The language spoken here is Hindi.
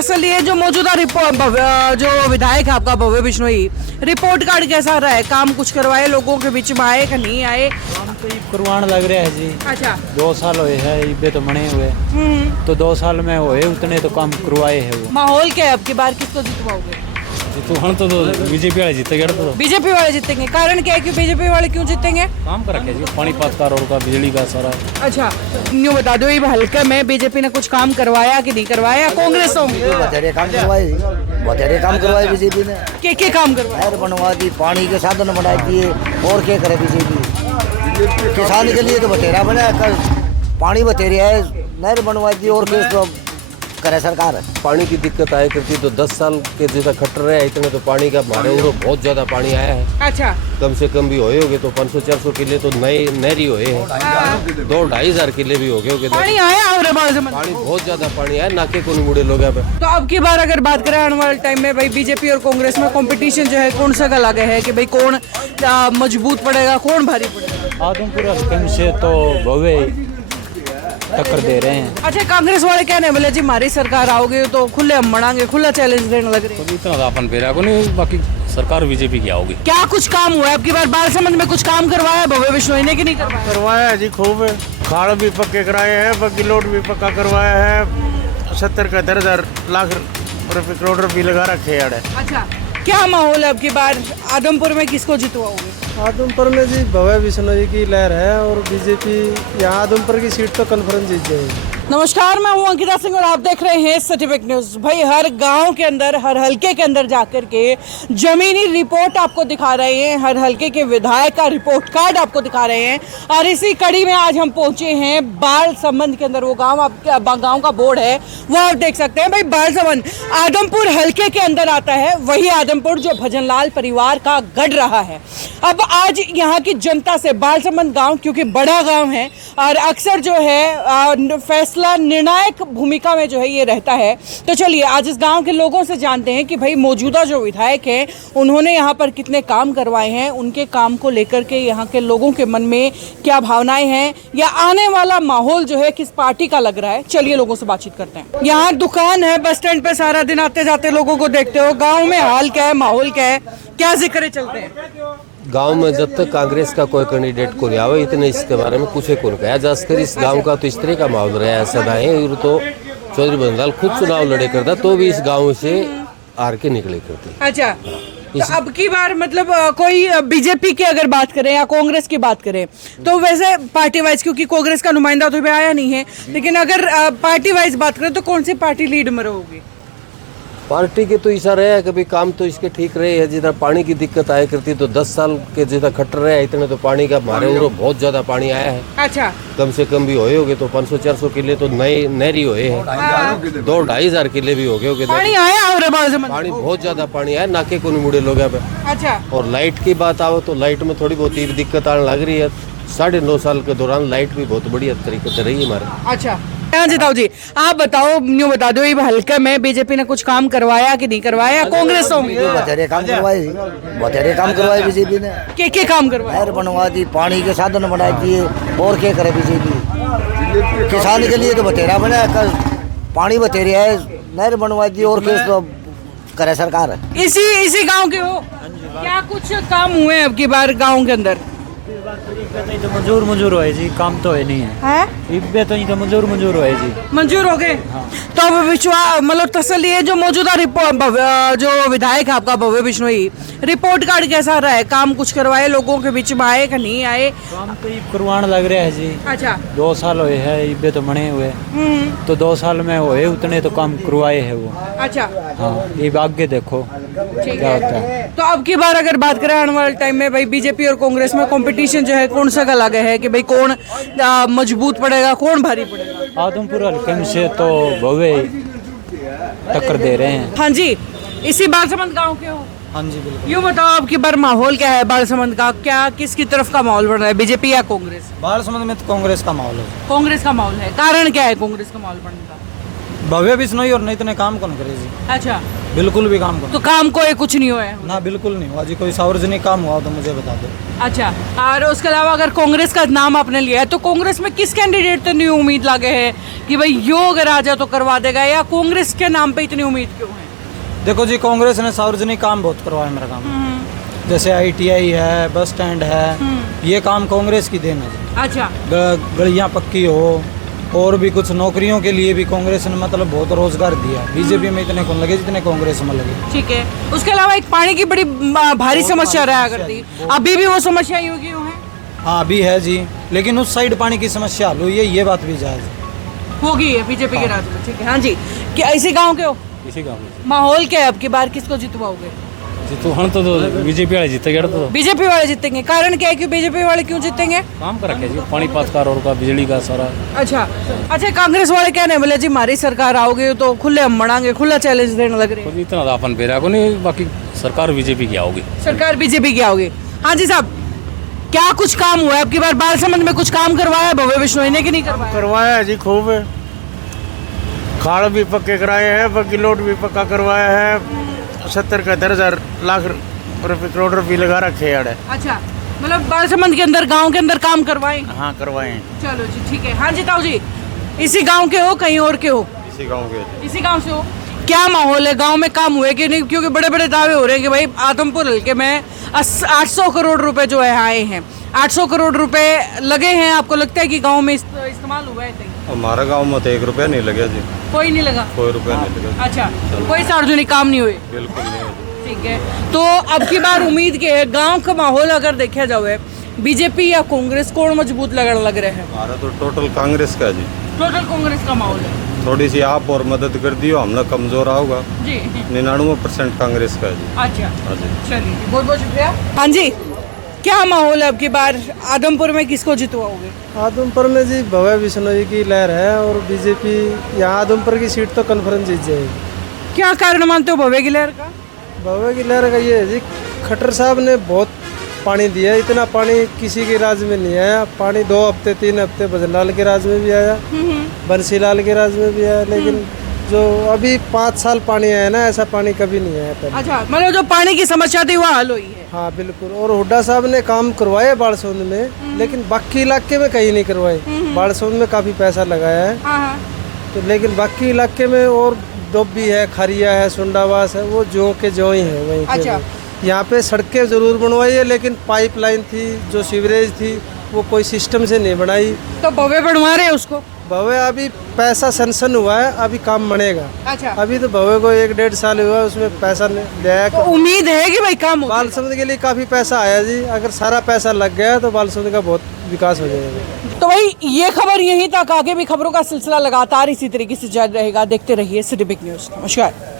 तसल्ली है जो मौजूदा जो विधायक है आपका भव्य बिश्नोई, रिपोर्ट कार्ड कैसा रहा है? काम कुछ करवाए, लोगों के बीच में आए कि नहीं आए? काम तो करवान लग रहा है जी। अच्छा, 2 साल हुए है इबे तो बने हुए, तो 2 साल में हुए उतने तो काम करवाए है वो। माहौल क्या है अब की बार, किसको जितवाओगे? तो हम तो बीजेपी वाले जीतेगा तो बीजेपी वाले जीतेंगे। कारण क्या है कि बीजेपी वाले क्यों जीतेंगे? काम कर रखे जी, पानी पात का, रोड का, बिजली का सारा। अच्छा, न्यू बता दो, ये हल्के में बीजेपी ने कुछ काम करवाया कि नहीं करवाया? कांग्रेस होंगे बतेरे काम करवाए बीजेपी ने। के काम करवाया? नहर बनवा दी, पानी के साधन बना दिए, और क्या करे बीजेपी? किसान के लिए तो बतेरा बना, पानी बतेरे है, नहर बनवा दी, और क्या करे सरकार? पानी की दिक्कत आया करती तो 10 साल के जितना खट रहे हैं इतने तो पानी का हमारे उधर बहुत ज्यादा पानी आया है। अच्छा, कम से कम भी होए तो 500-400 किले तो नए नहरी होए हैं, 2-2.5 किले भी हो गए। पानी आया और पानी बहुत ज्यादा पानी आया, नाके को नहीं मुड़े लोग यहाँ पे। तो अब की बार अगर बात करें आने वाले टाइम में भाई बीजेपी और कांग्रेस में कंपटीशन जो है कौन सा का लगे है कि भाई कौन मजबूत पड़ेगा, कौन भारी पड़ेगा? आदमपुर हल्के से तो भव्य टक्कर दे रहे हैं। अच्छा, कांग्रेस वाले कहने बोले जी हमारी सरकार आओगे तो खुले हम मनाएंगे, खुला चैलेंज देने लग रहे हैं। इतना तो अपन फेरा को नहीं, बाकी सरकार बीजेपी की आओगी। क्या कुछ काम हुआ है अब की बार? बालसमंद में कुछ काम करवाया भव्य बिश्नोई ने कि नहीं करवाया? करवाया जी खूब, खाड़ भी पक्के कराए हैं, बाकी लोड भी पक्का करवाया है। 70-71 लाख रुपए करोड़ रुपये लगा रखे है। अच्छा, क्या माहौल है अब की बार आदमपुर में, किसको जितवाओगे? आदमपुर में जी भव्य बिश्नोई की लहर है और बीजेपी यहाँ आदमपुर की सीट तो कन्फर्म जीत जाएगी। नमस्कार, मैं हूं अंकिता सिंह और आप देख रहे हैं सर्टिफिकेट न्यूज। भाई हर गांव के अंदर, हर हलके के अंदर जाकर के जमीनी रिपोर्ट आपको दिखा रहे हैं, हर हलके के विधायक का रिपोर्ट कार्ड आपको दिखा रहे हैं। और इसी कड़ी में आज हम पहुंचे हैं बालसमंद के अंदर। वो गांव गांव का बोर्ड है वो आप देख सकते हैं। भाई बालसमंद आदमपुर हलके के अंदर आता है, वही आदमपुर जो भजनलाल परिवार का गढ़ रहा है। अब आज यहाँ की जनता से बालसमंद गाँव क्योंकि बड़ा गाँव है और अक्सर जो है फैसला निर्णायक भूमिका में जो है ये रहता है, तो चलिए आज इस गांव के लोगों से जानते हैं कि भाई मौजूदा जो विधायक हैं उन्होंने यहाँ पर कितने काम करवाए हैं, उनके काम को लेकर के यहाँ के लोगों के मन में क्या भावनाएं हैं, या आने वाला माहौल जो है किस पार्टी का लग रहा है। चलिए लोगों से बातचीत करते हैं। यहाँ दुकान है, बस स्टैंड पे सारा दिन आते जाते लोगों को देखते हो। गाँव में हाल क्या है, माहौल क्या है, क्या जिक्र चलते हैं? गांव में जब तक कांग्रेस का कोई कैंडिडेट को नहीं आवे इतने इसके बारे में कुछ को नहीं कहा जाकर। इस गांव का तो इस तरह का माहौल रहा है सदाएं। तो चौधरी भजनलाल खुद चुनाव लड़े करता तो भी इस गांव से हार के निकले करते। अच्छा, तो अब की बार मतलब कोई बीजेपी की अगर बात करें या कांग्रेस की बात करें तो वैसे पार्टी वाइज, क्योंकि कांग्रेस का नुमाइंदा तो भी आया नहीं है, लेकिन अगर पार्टी वाइज बात करें तो कौन सी पार्टी लीड में रहेगी? पार्टी के तो इशारा है कभी काम तो इसके ठीक रहे है। जितना पानी की दिक्कत आया करती तो 10 साल के जितना खट रहे हैं इतने तो पानी का हमारे उधर बहुत ज्यादा पानी आया है। अच्छा, कम से कम भी होए तो 500-400 किले तो नए नहरी होए हैं, 2-2.5 किले भी हो गए। पानी आया और पानी बहुत ज्यादा पानी आया, नाके को नहीं मुड़े लोग यहाँ पे। अच्छा, और लाइट की बात आओ तो लाइट में थोड़ी बहुत दिक्कत आने लग रही है। 9.5 साल के दौरान लाइट भी बहुत बढ़िया तरीके से रही हमारे। अच्छा, हाँ जिताओ जी, आप बताओ, न्यू बता दो, ये हल्के में बीजेपी ने कुछ काम करवाया कि नहीं करवाया? कांग्रेस होंगे बतेरे काम करवाए बीजेपी ने। के काम करवाया? नहर बनवा दी, पानी के साधन बना दिए, और क्या करे बीजेपी? किसान के लिए तो बतेरा बना, पानी बतेरे है, नहर बनवा दी, और क्या करे सरकार? इसी गांव के हो? क्या कुछ काम हुए अब की बार गांव के अंदर? तो मंजूर हुए जी, काम तो है नहीं है। इब्बे तो मंजूर हुए जी, मंजूर हो गए। तो अब विश्वास मतलब तसल्ली है जो मौजूदा जो विधायक है आपका भव्य बिश्नोई, रिपोर्ट कार्ड कैसा रहा है? काम कुछ करवाए, लोगों के बीच में आए कि नहीं आए? काम तो करवान लग रहा है जी। अच्छा, 2 साल हुए है इब्बे तो बने हुए, तो 2 साल में हुए उतने तो काम करवाए है वो। अच्छा, हाँ, ये आगे देखो क्या होता है। तो अब की बार अगर बात करें आने वाले टाइम में भाई बीजेपी और कांग्रेस में कंपटीशन जो है कौन सा का लगे है कि भाई कौन मजबूत पड़ेगा, कौन भारी पड़ेगा? आदमपुर हल्के से तो भव्य टक्कर दे रहे हैं। हाँ जी, इसी बालसमंद गांव के हो? हाँ जी बिल्कुल। यूँ बताओ आपकी बार माहौल क्या है बालसमंद का? क्या किसकी तरफ का माहौल बन रहा है, बीजेपी या कांग्रेस? बालसमंद में तो कांग्रेस का माहौल है। कांग्रेस का माहौल है। कारण क्या है कांग्रेस का माहौल बनने का? भव्य बिश्नोई और नहीं इतने काम कौन करे जी, अच्छा, बिल्कुल भी काम कौन। तो काम कोई कुछ नहीं हुआ है। ना बिल्कुल नहीं हुआ जी, कोई सार्वजनिक काम हुआ तो मुझे बता दो। अच्छा, और उसके अलावा अगर कांग्रेस का नाम आपने लिया है तो कांग्रेस में किस कैंडिडेट तो नहीं उम्मीद लागे है कि भाई यो अगर आ जाए तो करवा देगा, या कांग्रेस के नाम पे इतनी उम्मीद क्यों है? देखो जी, कांग्रेस ने सार्वजनिक काम बहुत करवाया मेरा काम, जैसे ITI है, बस स्टैंड है, ये काम कांग्रेस की देन है जी। अच्छा, गलियाँ पक्की हो, और भी कुछ नौकरियों के लिए भी कांग्रेस ने मतलब बहुत रोजगार दिया। बीजेपी में इतने कौन लगे जितने कांग्रेस में लगे। ठीक है। उसके अलावा एक पानी की बड़ी भारी समस्या रहा करती, अभी भी वो समस्या ही होगी है? हाँ अभी है जी, लेकिन उस साइड पानी की समस्या हल हुई है, ये बात भी जायज होगी है बीजेपी के राज में। ठीक है, हाँ जी, क्या इसी गांव के हो? इसी गाँव में माहौल क्या है अब की बार, किसको जितवाओगे? तो हम तो बीजेपी वाले जीतेगा तो बीजेपी वाले जीतेंगे। कारण क्या है कि बीजेपी वाले क्यों जीतेंगे? काम कर रखे जी, पानी पात का, रोड का, बिजली का सारा। अच्छा अच्छा, कांग्रेस वाले कहने बोले जी हमारी सरकार आओगे तो खुले हम बढ़ाएंगे, खुला चैलेंज देने लग रहे हैं। तो इतना अपन बेरा को नहीं, बाकी सरकार बीजेपी की आओगी। सरकार बीजेपी की आओगी। हाँ जी साहब, क्या कुछ काम हुआ है अब की बार? बालसमंद में कुछ काम करवाया है भव्य बिश्नोई ने कि नहीं करवाया? करवाया है जी खूब, खाड़ भी पक्के कराए हैं, बाकी लोड भी पक्का करवाया है। 70-71 लाख रुपए, करोड़ रुपये लगा रखे हैं। अच्छा, मतलब बालसमंद के अंदर, गांव के अंदर काम करवाए? हाँ करवाए हैं। चलो जी, ठीक है। हाँ जी ताऊ जी, इसी गांव के हो कहीं और के हो? इसी गांव के। इसी गांव से हो। क्या माहौल है गांव में, काम हुए कि नहीं? क्योंकि बड़े बड़े दावे हो रहे हैं कि भाई आदमपुर हल्के में 800 करोड़ रुपए जो है आए हैं, 800 करोड़ रुपए लगे हैं। आपको लगता है कि गांव में इस्तेमाल हुआ है? हमारा गांव में तो 1 रुपया नहीं लगा जी, कोई नहीं लगा? कोई रुपया नहीं लगा। अच्छा, कोई सार्वजनिक काम नहीं हुए? बिल्कुल नहीं हुआ। ठीक है, तो अब की बार उम्मीद के है गांव का माहौल अगर देखा जाए, बीजेपी या कांग्रेस कौन मजबूत लगने लग रहे हैं? हमारा तो टोटल कांग्रेस का जी, टोटल कांग्रेस का माहौल है। थोड़ी सी आप और मदद कर दियो, हमने कमजोर होगा। जी 99% कांग्रेस का जी। अच्छा, हाँ जी। चलिए बहुत बहुत शुक्रिया। हाँ जी, क्या माहौल है अब की बार आदमपुर में, किसको जितवाओगे? आदमपुर में जी भव्य बिश्नोई की लहर है, और बीजेपी यहाँ आदमपुर की सीट तो कन्फर्म जीत जाएगी। क्या कारण मानते हो भव्य की लहर का? भव्य की लहर का ये है जी, खट्टर साहब ने बहुत पानी दिया, इतना पानी किसी के राज में नहीं आया। पानी 2 हफ्ते 3 हफ्ते भजनलाल के राज में भी आया, बंसीलाल के राज में भी आया, लेकिन जो अभी 5 साल पानी आया ना, ऐसा पानी कभी नहीं आया पहले। अच्छा, मतलब जो पानी की समस्या थी वो हल हुई है? हाँ बिल्कुल, और हुड्डा साहब ने काम करवाए बालसोंद में, लेकिन बाकी इलाके में कहीं नहीं करवाए। बालसोंद में काफ़ी पैसा लगाया है, हाँ। तो लेकिन बाकी इलाके में और डोबी है, खरिया है, सुंडावास है, वो जो के जो ही है वहीं के। अच्छा। यहाँ पे सड़कें ज़रूर बनवाई है, लेकिन पाइपलाइन थी, जो सीवरेज थी, वो कोई सिस्टम से नहीं बनाई। तो भव्य बनवा रहे हैं उसको? भव्य अभी पैसा सैंक्शन हुआ है, अभी काम बनेगा। अच्छा, अभी तो भव्य को 1-1.5 साल हुआ है, उसमें पैसा लिया तो उम्मीद है कि भाई काम होगा? बालसमंद के लिए काफ़ी पैसा आया जी, अगर सारा पैसा लग गया तो बालसमंद का बहुत विकास हो जाएगा। तो भाई ये खबर यहीं तक, आगे भी खबरों का सिलसिला लगातार इसी तरीके से जारी रहेगा। देखते रहिए सिटी बिग न्यूज़। नमस्कार।